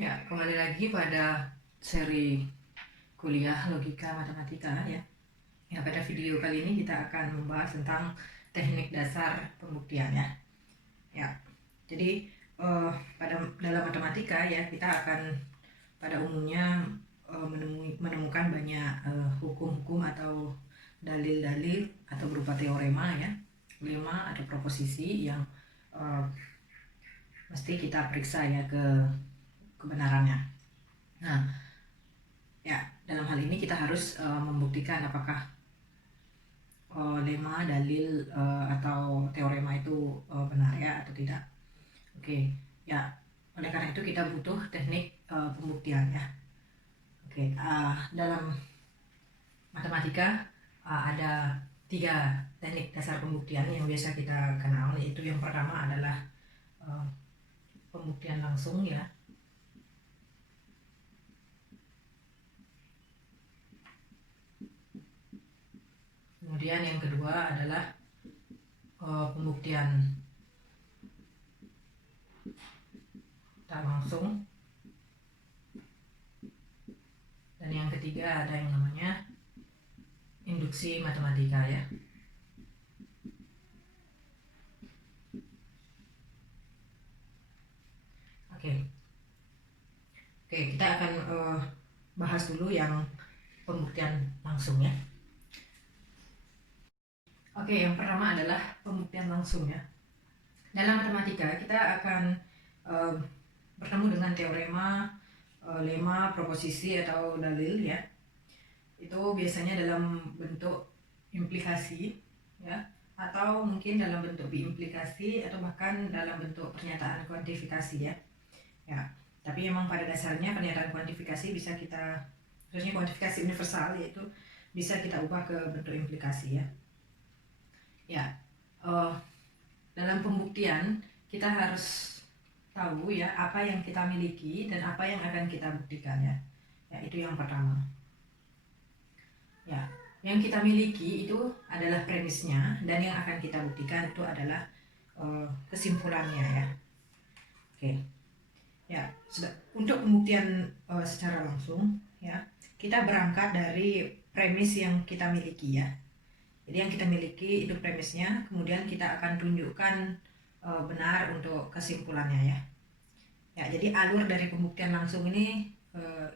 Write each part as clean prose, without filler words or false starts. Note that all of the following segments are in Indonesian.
Ya, kembali lagi pada seri kuliah logika matematika ya. Ya, pada video kali ini kita akan membahas tentang teknik dasar pembuktian ya. Ya, jadi pada dalam matematika ya kita akan pada umumnya menemukan banyak hukum-hukum atau dalil-dalil atau berupa teorema ya, lema atau proposisi yang eh, mesti kita periksa ya kebenarannya. Nah, ya, dalam hal ini kita harus membuktikan apakah lema, dalil atau teorema itu benar ya atau tidak. Oke, ya. Oleh karena itu kita butuh teknik pembuktian ya. Oke, dalam matematika ada 3 teknik dasar pembuktian yang biasa kita kenal, yaitu yang pertama adalah uh, pembuktian langsung ya. Kemudian yang kedua adalah pembuktian tak langsung. Dan yang ketiga ada yang namanya induksi matematika ya. Oke, kita akan bahas dulu yang pembuktian langsung ya. Oke, yang pertama adalah pembuktian langsung ya. Dalam matematika kita akan bertemu dengan teorema, lema, proposisi atau dalil ya. Itu biasanya dalam bentuk implikasi ya, atau mungkin dalam bentuk biimplikasi atau bahkan dalam bentuk pernyataan kuantifikasi ya. Ya, tapi memang pada dasarnya pernyataan kuantifikasi bisa kita, khususnya kuantifikasi universal, yaitu bisa kita ubah ke bentuk implikasi ya. Ya, dalam pembuktian kita harus tahu ya apa yang kita miliki dan apa yang akan kita buktikan ya. Ya, itu yang pertama. Ya, yang kita miliki itu adalah premisnya dan yang akan kita buktikan itu adalah kesimpulannya ya. Oke. Ya, untuk pembuktian secara langsung ya, kita berangkat dari premis yang kita miliki ya. Jadi yang kita miliki itu premisnya, kemudian kita akan tunjukkan benar untuk kesimpulannya ya. Ya, jadi alur dari pembuktian langsung ini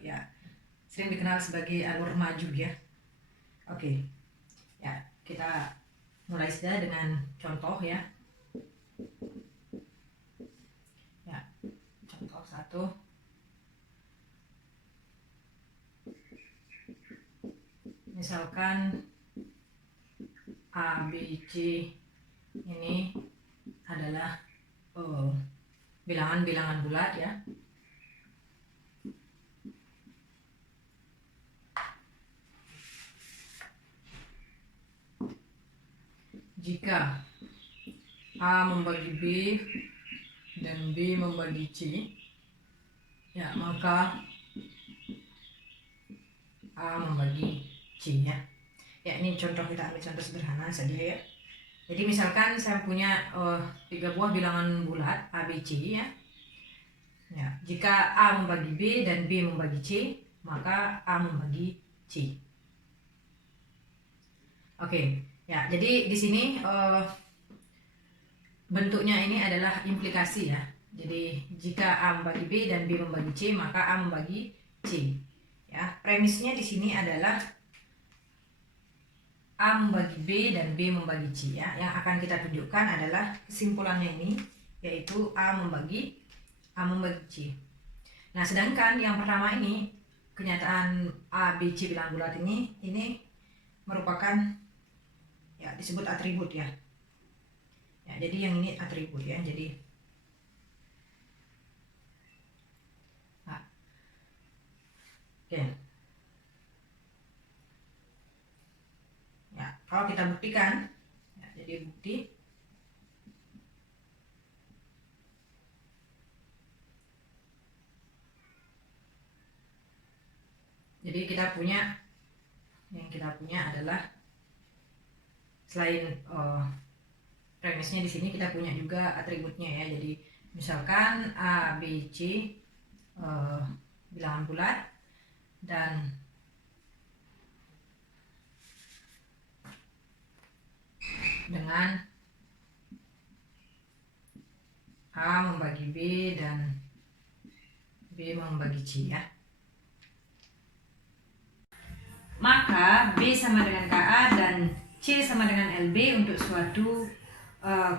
ya sering dikenal sebagai alur maju ya. Oke. Ya, kita mulai saja dengan contoh ya. Ya, contoh 1. Misalkan A, B, C ini adalah bilangan-bilangan bulat ya. Jika A membagi B dan B membagi C, ya maka A membagi C ya. Ya, ini contoh, kita ambil contoh sederhana saja ya. Jadi misalkan saya punya 3 buah bilangan bulat A, B, C ya. Ya, jika A membagi B dan B membagi C, maka A membagi C. Oke, ya. Jadi di sini bentuknya ini adalah implikasi ya. Jadi jika A membagi B dan B membagi C, maka A membagi C. Ya, premisnya di sini adalah A membagi B dan B membagi C ya. Yang akan kita tunjukkan adalah kesimpulannya ini, yaitu A membagi C. Nah, sedangkan yang pertama ini, kenyataan A, B, C bilangan bulat ini merupakan ya disebut atribut ya. Ya, jadi yang ini atribut ya. Jadi nah, oke. Ya, kalau kita buktikan, ya, jadi bukti jadi yang kita punya adalah selain premisnya di sini kita punya juga atributnya ya. Jadi misalkan A, B, C bilangan bulat, dan dengan A membagi B dan B membagi C ya. Maka B sama dengan KA dan C sama dengan LB untuk suatu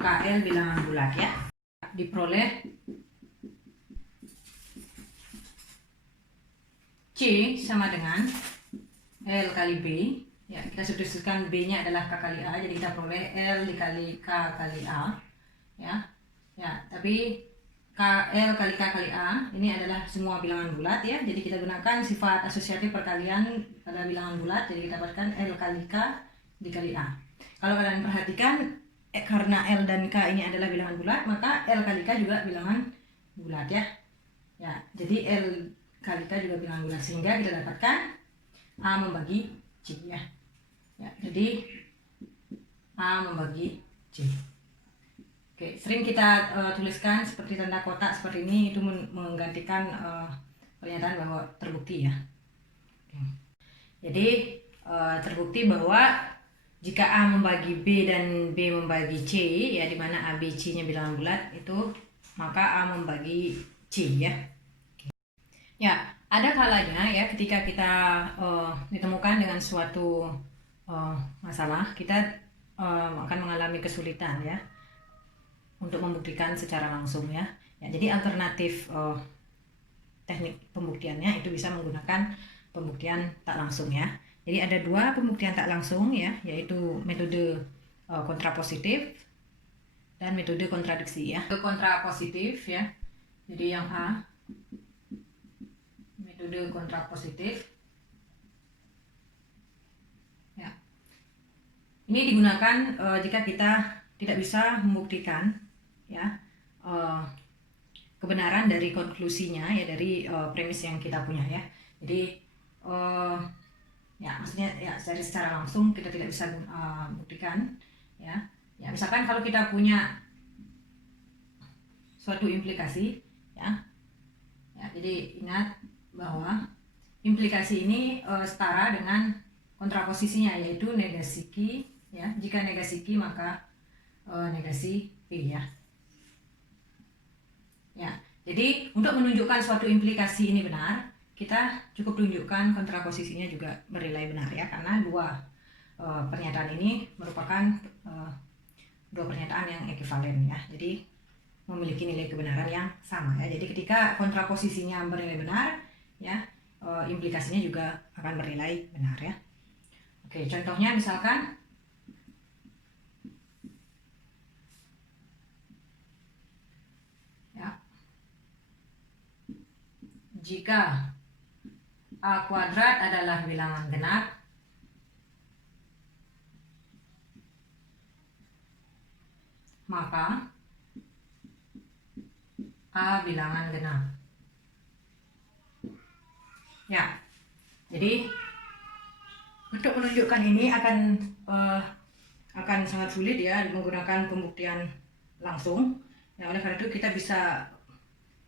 KL bilangan bulat ya. Diperoleh C sama dengan L kali B ya, kita substitusikan B nya adalah K kali A, jadi kita peroleh L dikali K kali A ya. Ya, tapi L kali K kali A ini adalah semua bilangan bulat ya, jadi kita gunakan sifat asosiatif perkalian pada bilangan bulat, jadi kita dapatkan L kali K dikali A. Kalau kalian perhatikan, karena L dan K ini adalah bilangan bulat, maka L kali K juga bilangan bulat ya. Ya, jadi L kali K juga bilangan bulat, sehingga kita dapatkan A membagi C ya. Ya, jadi A membagi C. Oke, sering kita tuliskan seperti tanda kotak seperti ini, itu menggantikan pernyataan bahwa terbukti ya. Oke. Jadi terbukti bahwa jika A membagi B dan B membagi C ya, di mana A, B, C nya bilangan bulat, itu maka A membagi C ya. Oke. Ya, ada kalanya ya ketika kita ditemukan dengan suatu masalah, kita akan mengalami kesulitan ya untuk membuktikan secara langsung ya. Ya, jadi alternatif teknik pembuktiannya itu bisa menggunakan pembuktian tak langsung ya. Jadi ada dua pembuktian tak langsung ya, yaitu metode kontrapositif dan metode kontradiksi ya. Kontrapositif ya. Jadi yang A, metode kontrapositif. Ya. Ini digunakan jika kita tidak bisa membuktikan ya kebenaran dari konklusinya ya, dari premis yang kita punya ya. Jadi ya maksudnya ya secara langsung kita tidak bisa buktikan ya. Ya misalkan kalau kita punya suatu implikasi ya. Ya, jadi ingat bahwa implikasi ini setara dengan kontraposisinya, yaitu negasi Q ya. Jika negasi Q maka negasi P ya. Ya, jadi untuk menunjukkan suatu implikasi ini benar, kita cukup tunjukkan kontraposisinya juga bernilai benar ya, karena dua pernyataan ini merupakan dua pernyataan yang ekivalen ya. Jadi memiliki nilai kebenaran yang sama ya. Jadi ketika kontraposisinya bernilai benar ya, implikasinya juga akan bernilai benar ya. Oke, contohnya misalkan jika A kuadrat adalah bilangan genap, maka A bilangan genap. Ya, jadi untuk menunjukkan ini akan sangat sulit ya menggunakan pembuktian langsung. Ya, oleh karena itu kita bisa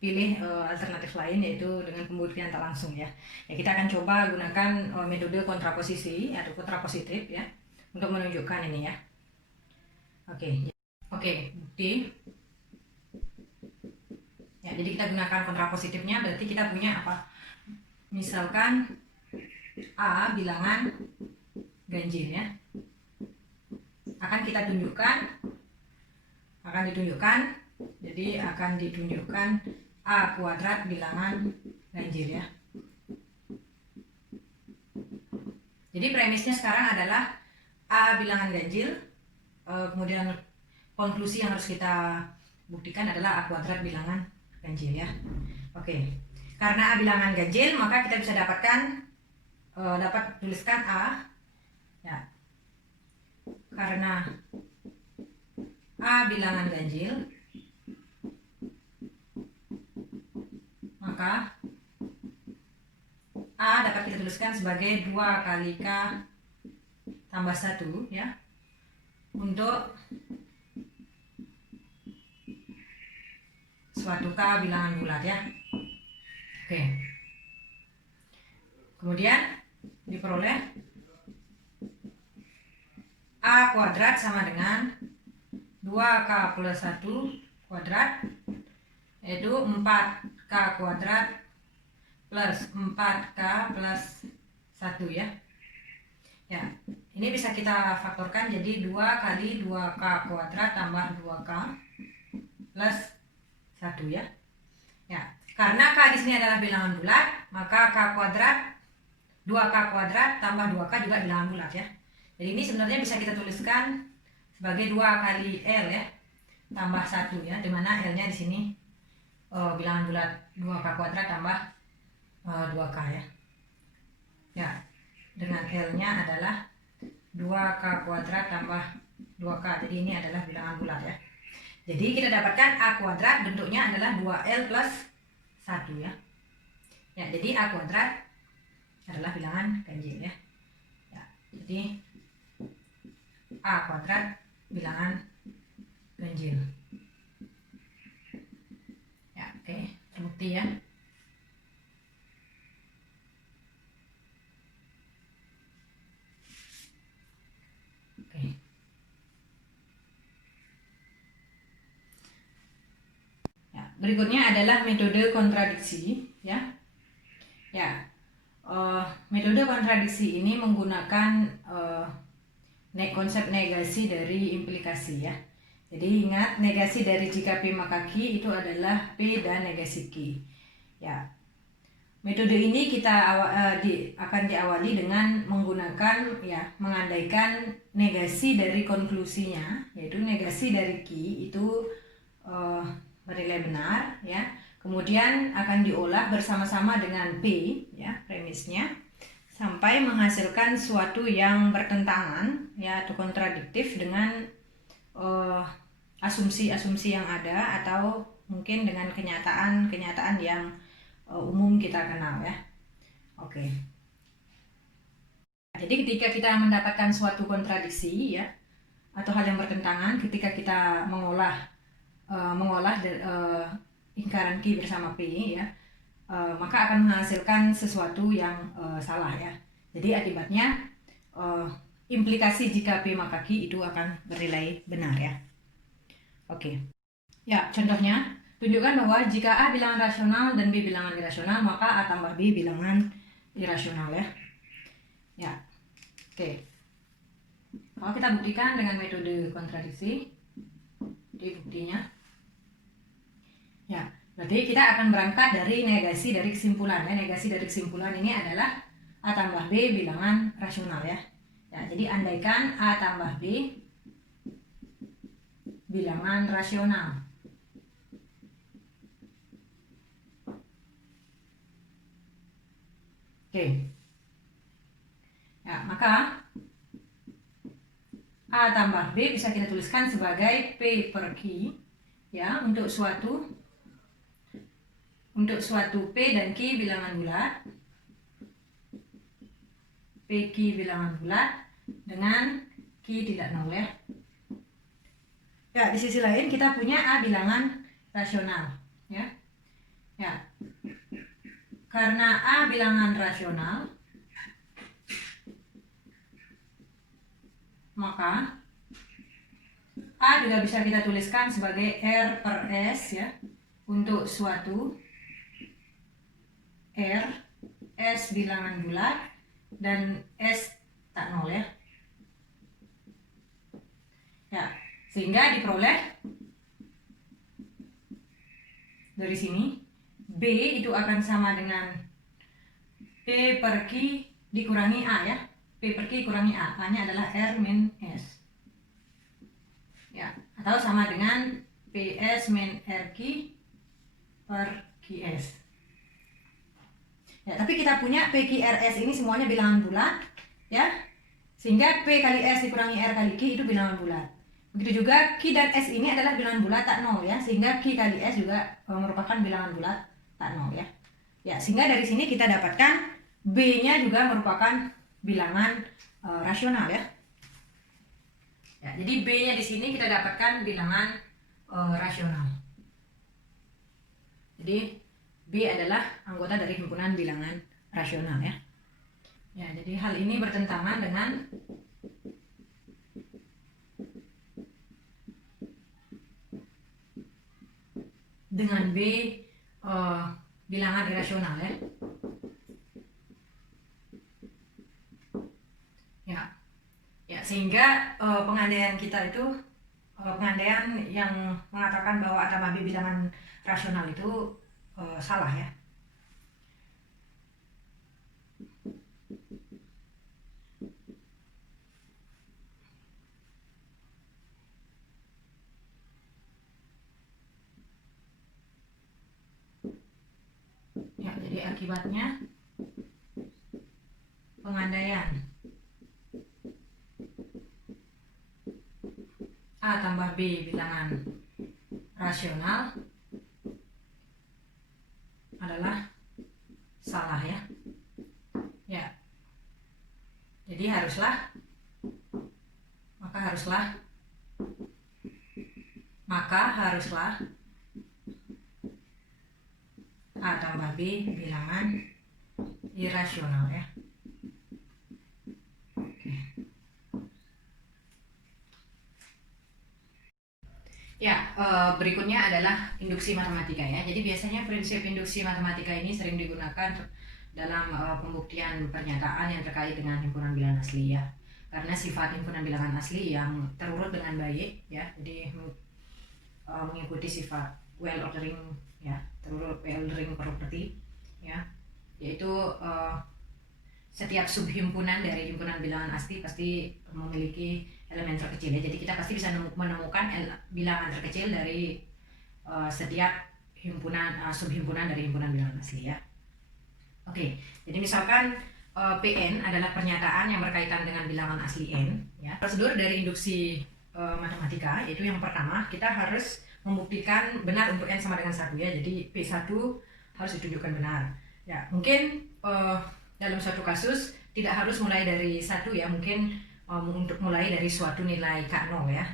pilih alternatif lain, yaitu dengan pembuktian tak langsung ya. Ya, kita akan coba gunakan metode kontraposisi atau kontrapositif ya untuk menunjukkan ini ya. Oke, bukti. Ya, jadi kita gunakan kontrapositifnya, berarti kita punya apa? Misalkan A bilangan ganjil ya. Akan ditunjukkan, jadi akan ditunjukkan A kuadrat bilangan ganjil ya. Jadi premisnya sekarang adalah A bilangan ganjil, kemudian konklusi yang harus kita buktikan adalah A kuadrat bilangan ganjil ya. Oke, karena A bilangan ganjil maka kita bisa dapat tuliskan A ya. Karena A bilangan ganjil, maka A dapat kita tuliskan sebagai 2 kali K tambah 1 ya, untuk suatu K bilangan bulat ya. Oke. Kemudian diperoleh A kuadrat sama dengan 2K plus 1 kuadrat, yaitu 4K kuadrat plus 4K plus 1 ya. Ya, ini bisa kita faktorkan jadi 2 kali 2K kuadrat tambah 2K plus 1 ya. Ya, karena K di sini adalah bilangan bulat, maka K kuadrat 2K kuadrat tambah 2K juga bilangan bulat ya. Jadi ini sebenarnya bisa kita tuliskan sebagai 2 kali L ya, tambah 1 ya, dimana L-nya di sini bilangan bulat 2K kuadrat tambah 2K ya. Ya, dengan L-nya adalah 2K kuadrat tambah 2K, jadi ini adalah bilangan bulat ya. Jadi kita dapatkan A kuadrat bentuknya adalah 2L plus 1 ya. Ya, jadi A kuadrat adalah bilangan ganjil ya. Ya, jadi A kuadrat bilangan ganjil. Ya, oke, terbukti ya. Oke. Ya, berikutnya adalah metode kontradiksi ya. Ya, metode kontradiksi ini menggunakan konsep negasi dari implikasi ya. Jadi ingat, negasi dari jika P maka Q itu adalah P dan negasi Q. Ya, metode ini kita akan diawali dengan menggunakan ya, mengandaikan negasi dari konklusinya, yaitu negasi dari Q itu bernilai benar ya. Kemudian akan diolah bersama-sama dengan P ya, premisnya, sampai menghasilkan suatu yang bertentangan ya atau kontradiktif dengan asumsi-asumsi yang ada atau mungkin dengan kenyataan-kenyataan yang umum kita kenal ya. Oke. Jadi ketika kita mendapatkan suatu kontradiksi ya atau hal yang bertentangan, ketika kita mengolah lingkaran Q bersama P ya, maka akan menghasilkan sesuatu yang salah ya. Jadi akibatnya implikasi jika P maka Q itu akan bernilai benar ya. Oke. Ya, contohnya tunjukkan bahwa jika A bilangan rasional dan B bilangan irasional, maka A tambah B bilangan irasional ya. Ya. Oke. Kalau kita buktikan dengan metode kontradiksi, jadi buktinya ya, berarti kita akan berangkat dari negasi dari kesimpulan ya. Negasi dari kesimpulan ini adalah A tambah B bilangan rasional ya. Ya, jadi andaikan A tambah B bilangan rasional. Oke. Ya, maka A tambah B bisa kita tuliskan sebagai P per Q ya, untuk suatu P dan Q bilangan bulat, PQ bilangan bulat dengan Q tidak nol ya. Ya, di sisi lain kita punya A bilangan rasional ya. Ya. Karena A bilangan rasional, maka A juga bisa kita tuliskan sebagai R per S ya, untuk suatu R, S bilangan bulat dan S tak nol ya. Ya, sehingga diperoleh dari sini B itu akan sama dengan P per Q dikurangi A ya. P per Q kurangi A, A-nya adalah R min S. Ya, atau sama dengan PS min RQ per QS. Ya, tapi kita punya PQRS ini semuanya bilangan bulat ya. Sehingga P kali S dikurangi R kali Q itu bilangan bulat. Begitu juga Q dan S ini adalah bilangan bulat tak nol ya, sehingga Q kali S juga merupakan bilangan bulat tak nol ya. Ya, sehingga dari sini kita dapatkan B-nya juga merupakan bilangan rasional ya. Ya, jadi B-nya di sini kita dapatkan bilangan rasional. Jadi B B adalah anggota dari himpunan bilangan rasional ya. Ya, jadi hal ini bertentangan dengan B bilangan irasional ya. Ya, sehingga pengandaian kita itu pengandaian yang mengatakan bahwa A tambah B bilangan rasional itu salah ya. Ya, jadi akibatnya pengandaian A tambah B bilangan rasional adalah salah ya. Ya. Jadi maka haruslah A tambah B bilangan irasional ya. Ya, berikutnya adalah induksi matematika ya. Jadi biasanya prinsip induksi matematika ini sering digunakan dalam pembuktian pernyataan yang terkait dengan himpunan bilangan asli ya. Karena sifat himpunan bilangan asli yang terurut dengan baik ya. Jadi mengikuti sifat well ordering ya, terurut well ordering property ya. Yaitu setiap subhimpunan dari himpunan bilangan asli pasti memiliki elemen terkecil ya. Jadi kita pasti bisa menemukan bilangan terkecil dari setiap subhimpunan dari himpunan bilangan asli ya. Oke, jadi misalkan PN adalah pernyataan yang berkaitan dengan bilangan asli N ya. Prosedur dari induksi matematika yaitu yang pertama kita harus membuktikan benar untuk N sama dengan 1 ya. Jadi P1 harus ditunjukkan benar. Ya, mungkin dalam suatu kasus tidak harus mulai dari 1 ya, mungkin untuk mulai dari suatu nilai K0 ya.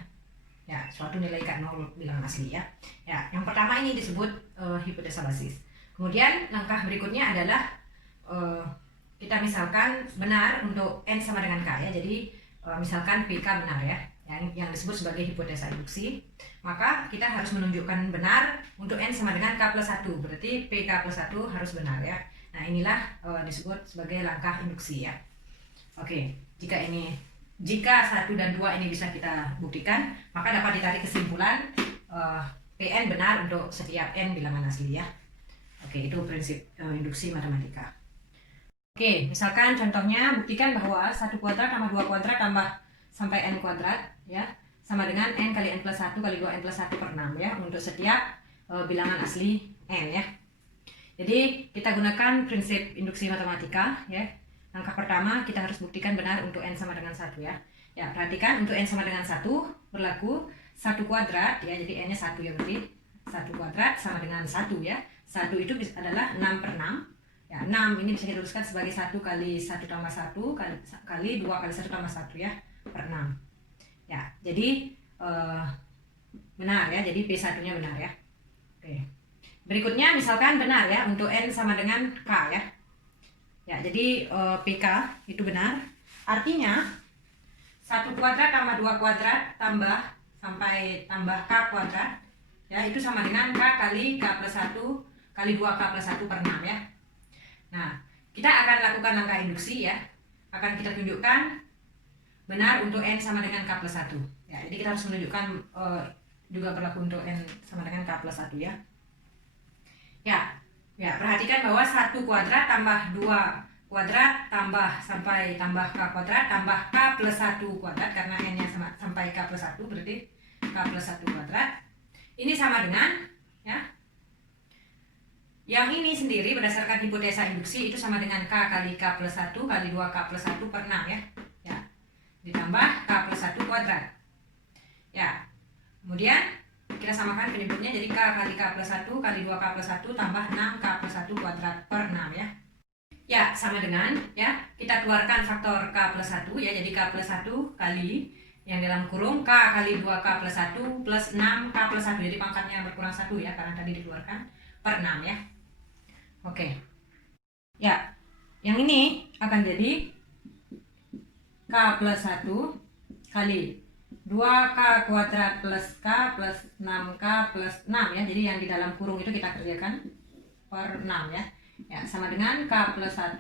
Ya, suatu nilai K0 bilangan asli ya. Ya, yang pertama ini disebut hipotesa basis. Kemudian langkah berikutnya adalah kita misalkan benar untuk N sama dengan K ya. Jadi misalkan PK benar ya, yang disebut sebagai hipotesa induksi. Maka kita harus menunjukkan benar untuk N sama dengan K plus 1. Berarti PK plus 1 harus benar ya. Nah, inilah disebut sebagai langkah induksi ya. Oke, jika 1 dan 2 ini bisa kita buktikan, maka dapat ditarik kesimpulan PN benar untuk setiap N bilangan asli ya. Oke, itu prinsip induksi matematika. Oke, misalkan contohnya buktikan bahwa 1 kuadrat tambah 2 kuadrat tambah sampai N kuadrat ya, sama dengan N kali N plus 1 kali 2 N plus 1 per 6 ya, untuk setiap bilangan asli N ya. Jadi kita gunakan prinsip induksi matematika ya. Langkah pertama kita harus buktikan benar untuk N sama dengan 1 ya. Ya, perhatikan untuk N sama dengan 1 berlaku 1 kuadrat ya, jadi N nya 1 ya, berarti 1 kuadrat sama dengan 1 ya. 1 itu adalah 6 per 6 ya. 6 ini bisa dituliskan sebagai 1 kali 1 tambah 1 kali 2 kali 1 tambah 1 ya, per 6 ya. Jadi benar ya, jadi P1 nya benar ya. Oke, berikutnya misalkan benar ya untuk N sama dengan K ya. Ya, jadi PK itu benar. Artinya 1 kuadrat tambah 2 kuadrat sampai tambah K kuadrat ya, itu sama dengan K kali K plus 1 kali 2K plus 1 per 6 ya. Nah, kita akan lakukan langkah induksi ya. Akan kita tunjukkan benar untuk N sama dengan K plus 1 ya. Jadi kita harus menunjukkan juga berlaku untuk N sama dengan K plus 1 ya. Ya, perhatikan bahwa 1 kuadrat tambah 2 kuadrat sampai tambah K kuadrat tambah K plus 1 kuadrat, karena N nya sampai K plus 1 berarti K plus 1 kuadrat. Ini sama dengan ya, yang ini sendiri berdasarkan hipotesa induksi itu sama dengan K kali K plus 1 kali 2K plus 1 per 6 ya. Ya, ditambah K plus 1 kuadrat ya. Kemudian kita samakan penyebutnya, jadi K kali K plus 1 kali 2K plus 1 tambah 6K plus 1 kuadrat per 6 ya. Ya, sama dengan ya, kita keluarkan faktor K plus 1 ya, jadi K plus 1 kali yang dalam kurung K kali 2K plus 1 plus 6K plus 1, jadi pangkatnya berkurang 1 ya, karena tadi dikeluarkan per 6 ya. Oke. Ya, yang ini akan jadi K plus 1 kali 2K kuadrat plus K plus 6K plus 6 ya. Jadi yang di dalam kurung itu kita kerjakan per 6 ya. Ya, sama dengan K plus 1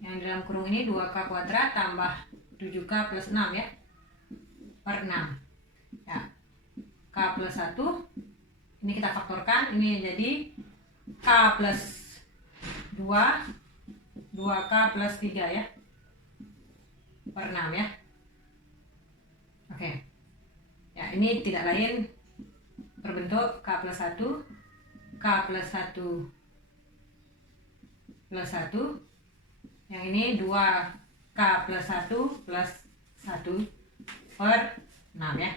yang di dalam kurung ini 2K kuadrat tambah 7K plus 6 ya. Per 6. Ya. K plus 1 ini kita faktorkan, ini jadi K plus 2 2K plus 3 ya. Per 6 ya. Oke. Ya, ini tidak lain berbentuk K plus 1 K plus 1 plus 1. Yang ini 2K plus 1 plus 1 per 6 ya.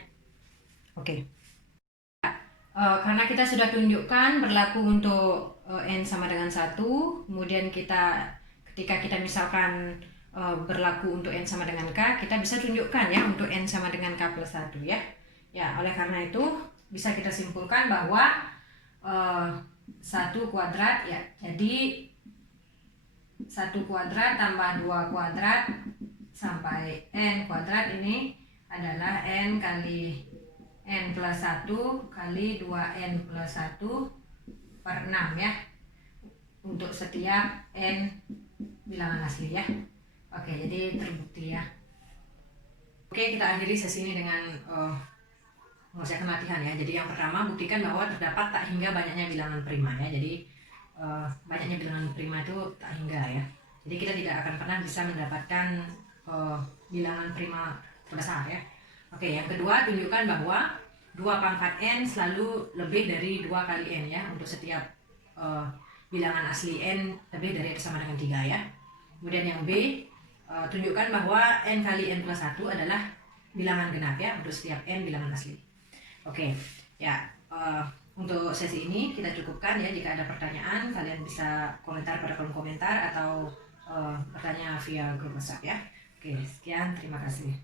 Oke. Karena kita sudah tunjukkan berlaku untuk N sama dengan 1, kemudian ketika kita misalkan berlaku untuk N sama dengan K, kita bisa tunjukkan ya untuk N sama dengan K plus 1 ya. Ya, oleh karena itu bisa kita simpulkan bahwa 1 kuadrat ya, jadi 1 kuadrat tambah 2 kuadrat sampai N kuadrat ini adalah N kali N plus 1 kali 2N plus 1 per 6 ya, untuk setiap N bilangan asli ya. Oke, jadi terbukti ya. Oke, kita akhiri sesi ini dengan mengerjakan latihan ya. Jadi yang pertama, buktikan bahwa terdapat tak hingga banyaknya bilangan prima ya. Jadi banyaknya bilangan prima itu tak hingga ya. Jadi kita tidak akan pernah bisa mendapatkan bilangan prima terbesar ya. Oke, yang kedua, tunjukkan bahwa 2 pangkat N selalu lebih dari 2 kali N ya, untuk setiap bilangan asli N lebih dari atau sama dengan 3 ya. Kemudian yang B, tunjukkan bahwa N kali N plus 1 adalah bilangan genap ya, untuk setiap N bilangan asli. Oke, ya untuk sesi ini kita cukupkan ya. Jika ada pertanyaan, kalian bisa komentar pada kolom komentar atau bertanya via grup WhatsApp ya. Oke, sekian, terima kasih.